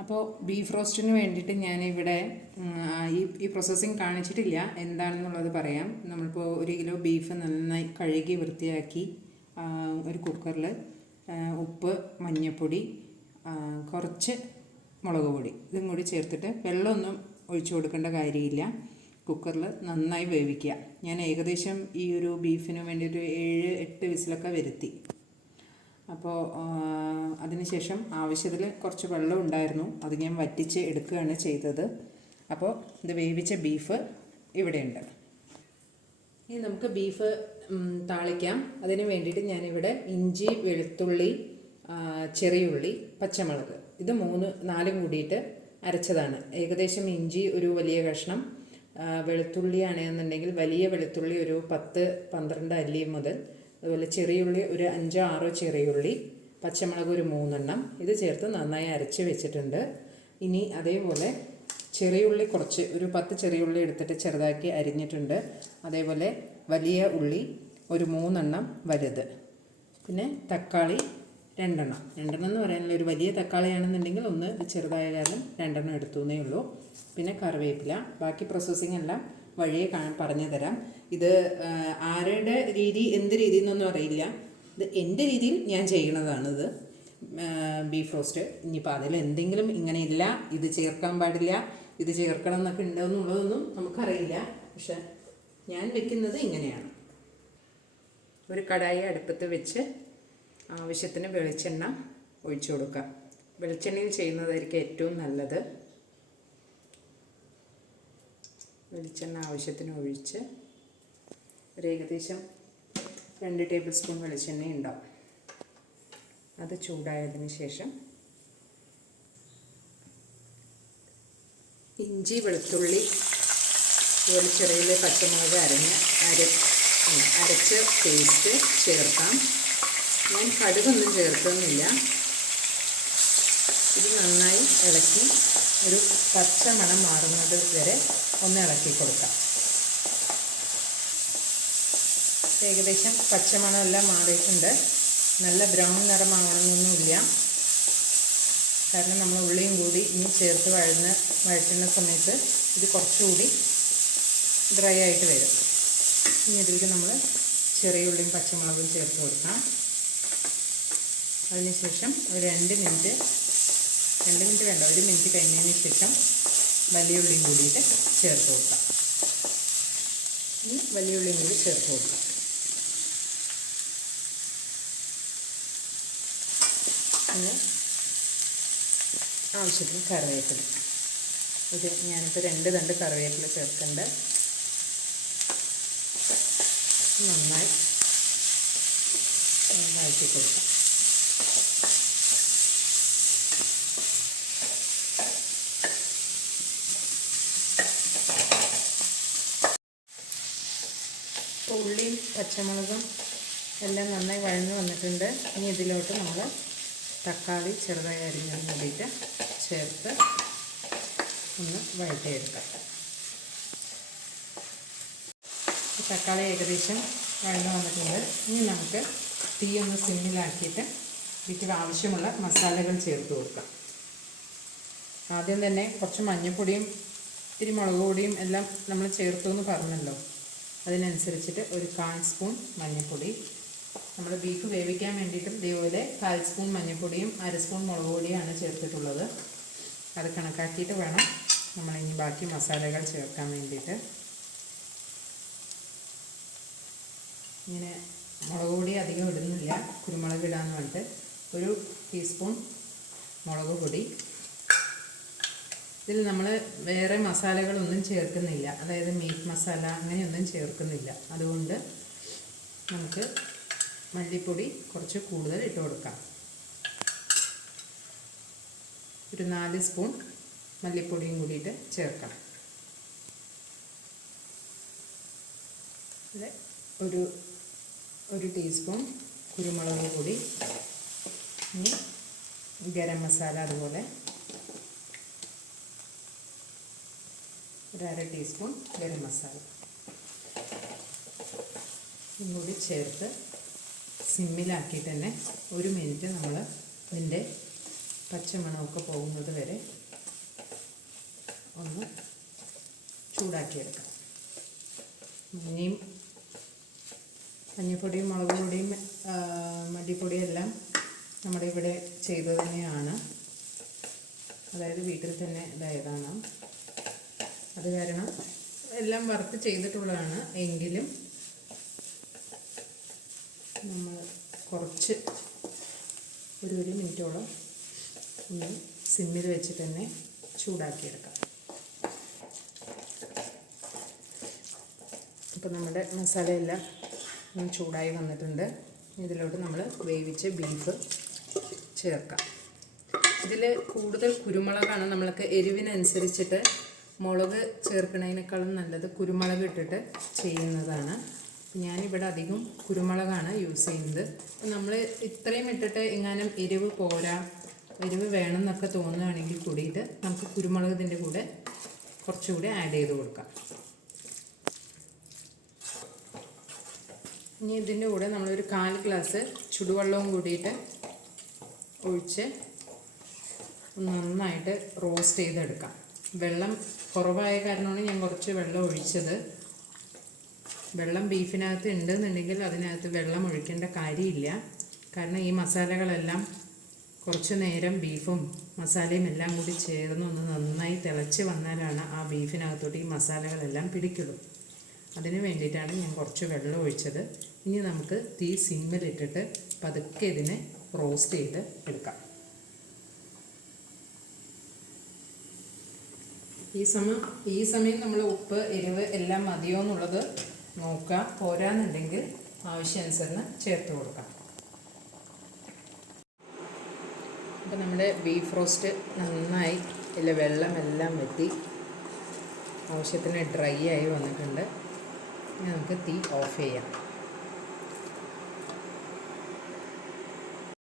അപ്പോൾ ബീഫ് റോസ്റ്റിന് വേണ്ടിയിട്ട് ഞാനിവിടെ ഈ പ്രോസസ്സിങ് കാണിച്ചിട്ടില്ല, എന്താണെന്നുള്ളത് പറയാം. നമ്മളിപ്പോൾ 1 കിലോ ബീഫ് നന്നായി കഴുകി വൃത്തിയാക്കി ഒരു കുക്കറിൽ ഉപ്പ്, മഞ്ഞൾപ്പൊടി, കുറച്ച് മുളക് പൊടി ഇതും കൂടി ചേർത്തിട്ട് വെള്ളമൊന്നും ഒഴിച്ചു കൊടുക്കേണ്ട കാര്യമില്ല. കുക്കറിൽ നന്നായി വേവിക്കുക. ഞാൻ ഏകദേശം ഈ ഒരു ബീഫിന് വേണ്ടി ഒരു 7-8 വിസിലൊക്കെ വരുത്തി. അപ്പോൾ അതിനുശേഷം ആവശ്യത്തിൽ കുറച്ച് വെള്ളം ഉണ്ടായിരുന്നു, അത് ഞാൻ വറ്റിച്ച് എടുക്കുകയാണ് ചെയ്തത്. അപ്പോൾ ഇത് വേവിച്ച ബീഫ് ഇവിടെയുണ്ട്. ഇനി നമുക്ക് ബീഫ് താളിക്കാം. അതിന് വേണ്ടിയിട്ട് ഞാനിവിടെ ഇഞ്ചി, വെളുത്തുള്ളി, ചെറിയുള്ളി, പച്ചമുളക് ഇത് 3-4 കൂടിയിട്ട് അരച്ചതാണ്. ഏകദേശം ഇഞ്ചി ഒരു വലിയ കഷ്ണം, വെളുത്തുള്ളി ആണെന്നുണ്ടെങ്കിൽ വലിയ വെളുത്തുള്ളി ഒരു 10-12 അല്ലി മുതൽ, അതുപോലെ ചെറിയുള്ളി ഒരു 5-6 ചെറിയുള്ളി, പച്ചമുളക് ഒരു 3 എണ്ണം ഇത് ചേർത്ത് നന്നായി അരച്ച് വെച്ചിട്ടുണ്ട്. ഇനി അതേപോലെ ചെറിയുള്ളി കുറച്ച് ഒരു 10 ചെറിയുള്ളി എടുത്തിട്ട് ചെറുതാക്കി അരിഞ്ഞിട്ടുണ്ട്. അതേപോലെ വലിയ ഉള്ളി ഒരു 3 എണ്ണം വലുത്, പിന്നെ തക്കാളി 2 എണ്ണം. 2 എണ്ണം എന്ന് പറയാനുള്ള ഒരു വലിയ തക്കാളിയാണെന്നുണ്ടെങ്കിൽ ഒന്ന്, ചെറുതായ കാരണം 2 എണ്ണം എടുത്തുന്നേ ഉള്ളൂ. പിന്നെ കറിവേപ്പില. ബാക്കി പ്രോസസ്സിങ് എല്ലാം വഴിയെ പറഞ്ഞു തരാം. ഇത് ആരുടെ രീതി എന്ത് രീതി എന്നൊന്നും അറിയില്ല. ഇത് എൻ്റെ രീതിയിൽ ഞാൻ ചെയ്യണതാണിത് ബീഫ് റോസ്റ്റ്. ഇനിയിപ്പോൾ അതിൽ എന്തെങ്കിലും ഇങ്ങനെ ഇല്ല, ഇത് ചേർക്കാൻ പാടില്ല, ഇത് ചേർക്കണം എന്നൊക്കെ ഉണ്ടോ എന്നുള്ളതൊന്നും നമുക്കറിയില്ല. പക്ഷെ ഞാൻ വെക്കുന്നത് ഇങ്ങനെയാണ്. ഒരു കടായി അടുപ്പത്ത് വെച്ച് ആവശ്യത്തിന് വെളിച്ചെണ്ണ ഒഴിച്ചു കൊടുക്കാം. വെളിച്ചെണ്ണയിൽ ചെയ്യുന്നതായിരിക്കും ഏറ്റവും നല്ലത്. വെളിച്ചെണ്ണ ആവശ്യത്തിന് ഒഴിച്ച് ഒരു ഏകദേശം 2 ടേബിൾ സ്പൂൺ വെളിച്ചെണ്ണ ഉണ്ടാവും. അത് ചൂടായതിന് ശേഷം ഇഞ്ചി, വെളുത്തുള്ളി, അതുപോലെ ചെറിയ പച്ചമുളക് അരച്ച പേസ്റ്റ് ചേർക്കാം. ഞാൻ കടുകൊന്നും ചേർക്കുന്നില്ല. ഇത് നന്നായി ഇളക്കി ഒരു പച്ച മണം മാറുന്നത് വരെ ഒന്ന് ഇളക്കി കൊടുക്കാം. ഏകദേശം പച്ചമണമെല്ലാം മാറിയിട്ടുണ്ട്. നല്ല ബ്രൗൺ നിറമാവണമെന്നൊന്നുമില്ല, കാരണം നമ്മൾ ഉള്ളിയും കൂടി ഇനി ചേർത്ത് വഴറ്റുന്ന സമയത്ത് ഇത് കുറച്ചുകൂടി ഡ്രൈ ആയിട്ട് വരും. ഇനി ഇതിലേക്ക് നമ്മൾ ചെറിയ ഉള്ളിയും പച്ചമുളകും ചേർത്ത് കൊടുക്കാം. അതിനുശേഷം ഒരു 2 മിനിറ്റ് വേണ്ട, 1 മിനിറ്റ് കഴിഞ്ഞതിന് ശേഷം വലിയ ഉള്ളിയും കൂടിയിട്ട് ചേർത്ത് കൊടുക്കാം. ഇനി വലിയ ഉള്ളിയും കൂടി ചേർത്ത് കൊടുക്കാം. പിന്നെ ആവശ്യത്തിന് കറിവേപ്പില. ഇത് ഞാനിപ്പോൾ 2 തണ്ട് കറിവേപ്പില ചേർക്കുന്നുണ്ട്. നന്നായി വഴറ്റി കൊടുക്കാം. ഉള്ളിയും പച്ചമുളകും എല്ലാം നന്നായി വഴഞ്ഞു വന്നിട്ടുണ്ട്. ഇനി ഇതിലോട്ട് നമ്മൾ തക്കാളി ചെറുതായി അരിഞ്ഞതിന് വേണ്ടിയിട്ട് ചേർത്ത് ഒന്ന് വഴറ്റിയെടുക്കാം. തക്കാളി ഏകദേശം വഴഞ്ഞു വന്നിട്ടുണ്ട്. ഇനി നമുക്ക് തീ ഒന്ന് സിമ്മിലാക്കിയിട്ട് ഇതിലേക്ക് ആവശ്യമുള്ള മസാലകൾ ചേർത്ത് കൊടുക്കാം. ആദ്യം തന്നെ കുറച്ച് മഞ്ഞൾപ്പൊടിയും ഇത്തിരി മുളക് പൊടിയും എല്ലാം നമ്മൾ ചേർത്തു എന്ന് പറഞ്ഞല്ലോ. അതിനനുസരിച്ചിട്ട് ഒരു 1/4 സ്പൂൺ മഞ്ഞൾപ്പൊടി. നമ്മൾ ബീഫ് വേവിക്കാൻ വേണ്ടിയിട്ടും ഇതേപോലെ 1/4 സ്പൂൺ മഞ്ഞൾപ്പൊടിയും 1/2 സ്പൂൺ മുളക് പൊടിയാണ് ചേർത്തിട്ടുള്ളത്. അത് കണക്കാക്കിയിട്ട് വേണം നമ്മളിനി ബാക്കി മസാലകൾ ചേർക്കാൻ വേണ്ടിയിട്ട്. ഇങ്ങനെ മുളക് പൊടി അധികം ഇടുന്നില്ല, കുരുമുളക് ഇടാമെന്ന് പറഞ്ഞിട്ട് 1 ടീസ്പൂൺ മുളക് പൊടി. ഇതിൽ നമ്മൾ വേറെ മസാലകളൊന്നും ചേർക്കുന്നില്ല, അതായത് മീറ്റ് മസാല അങ്ങനെയൊന്നും ചേർക്കുന്നില്ല. അതുകൊണ്ട് നമുക്ക് മല്ലിപ്പൊടി കുറച്ച് കൂടുതൽ ഇട്ട് കൊടുക്കാം. ഒരു 4 സ്പൂൺ മല്ലിപ്പൊടിയും കൂടിയിട്ട് ചേർക്കണം. ഒരു ടീസ്പൂൺ കുരുമുളക് പൊടി, ഇനി ഗരം മസാല അതുപോലെ 1/2 ടീസ്പൂൺ ഗരം മസാല കൂടി ചേർത്ത് സിമ്മിലാക്കിയിട്ട് തന്നെ 1 മിനിറ്റ് നമ്മൾ ഇതിൻ്റെ പച്ചമണമൊക്കെ പോകുന്നത് വരെ ഒന്ന് ചൂടാക്കിയെടുക്കാം. ഇനിയും മഞ്ഞൾപ്പൊടിയും മുളക് പൊടിയും മല്ലിപ്പൊടിയും എല്ലാം നമ്മുടെ ഇവിടെ ചെയ്തത് തന്നെയാണ്, അതായത് വീട്ടിൽ തന്നെ ഇതായതാണ്. അത് കാരണം എല്ലാം വറുത്ത് ചെയ്തിട്ടുള്ളതാണ്. എങ്കിലും നമ്മൾ കുറച്ച് ഒരു മിനിറ്റോളം ഒന്ന് സിമ്മിൽ വെച്ചിട്ട് തന്നെ ചൂടാക്കിയെടുക്കാം. അപ്പോൾ നമ്മുടെ മസാലയെല്ലാം ചൂടായി വന്നിട്ടുണ്ട്. ഇതിലോട്ട് നമ്മൾ വേവിച്ച ബീഫ് ചേർക്കാം. ഇതിൽ കൂടുതൽ കുരുമുളകാണ്. നമ്മൾക്ക് എരിവിനനുസരിച്ചിട്ട് മുളക് ചേർക്കുന്നതിനേക്കാളും നല്ലത് കുരുമുളക് ഇട്ടിട്ട് ചെയ്യുന്നതാണ്. ഞാനിവിടെ അധികം കുരുമുളകാണ് യൂസ് ചെയ്യുന്നത്. നമ്മൾ ഇത്രയും ഇട്ടിട്ട് എങ്ങാനും എരിവ് പോരാ, എരിവ് വേണമെന്നൊക്കെ തോന്നുകയാണെങ്കിൽ കൂടിയിട്ട് നമുക്ക് കുരുമുളക് ഇതിൻ്റെ കൂടെ കുറച്ചുകൂടി ആഡ് ചെയ്ത് കൊടുക്കാം. ഇനി ഇതിൻ്റെ കൂടെ നമ്മളൊരു 1/4 ഗ്ലാസ് ചുടുവെള്ളവും കൂടിയിട്ട് ഒഴിച്ച് നന്നായിട്ട് റോസ്റ്റ് ചെയ്തെടുക്കാം. വെള്ളം കുറവായ കാരണമാണ് ഞാൻ കുറച്ച് വെള്ളം ഒഴിച്ചത്. വെള്ളം ബീഫിനകത്ത് ഉണ്ടെന്നുണ്ടെങ്കിൽ അതിനകത്ത് വെള്ളം ഒഴിക്കേണ്ട കാര്യമില്ല. കാരണം ഈ മസാലകളെല്ലാം കുറച്ച് നേരം ബീഫും മസാലയും എല്ലാം കൂടി ചേർന്നൊന്ന് നന്നായി തിളച്ച് വന്നാലാണ് ആ ബീഫിനകത്തോട്ട് ഈ മസാലകളെല്ലാം പിടിക്കുള്ളൂ. അതിന് വേണ്ടിയിട്ടാണ് ഞാൻ കുറച്ച് വെള്ളം ഒഴിച്ചത്. ഇനി നമുക്ക് തീ സിമ്മിലിട്ടിട്ട് പതുക്കെ ഇതിനെ റോസ്റ്റ് ചെയ്ത് എടുക്കാം. ഈ സമയം നമ്മൾ ഉപ്പ് എരിവ് എല്ലാം മതിയോ എന്നുള്ളത് നോക്കുക. പോരാന്നുണ്ടെങ്കിൽ ആവശ്യാനുസരണം ചേർത്ത് കൊടുക്കാം. അപ്പോൾ നമ്മുടെ ബീഫ് റോസ്റ്റ് നന്നായി വെള്ളമെല്ലാം വറ്റി ആവശ്യത്തിന് ഡ്രൈ ആയി വന്നിട്ടുണ്ട്. ഇനി നമുക്ക് തീ ഓഫ് ചെയ്യാം.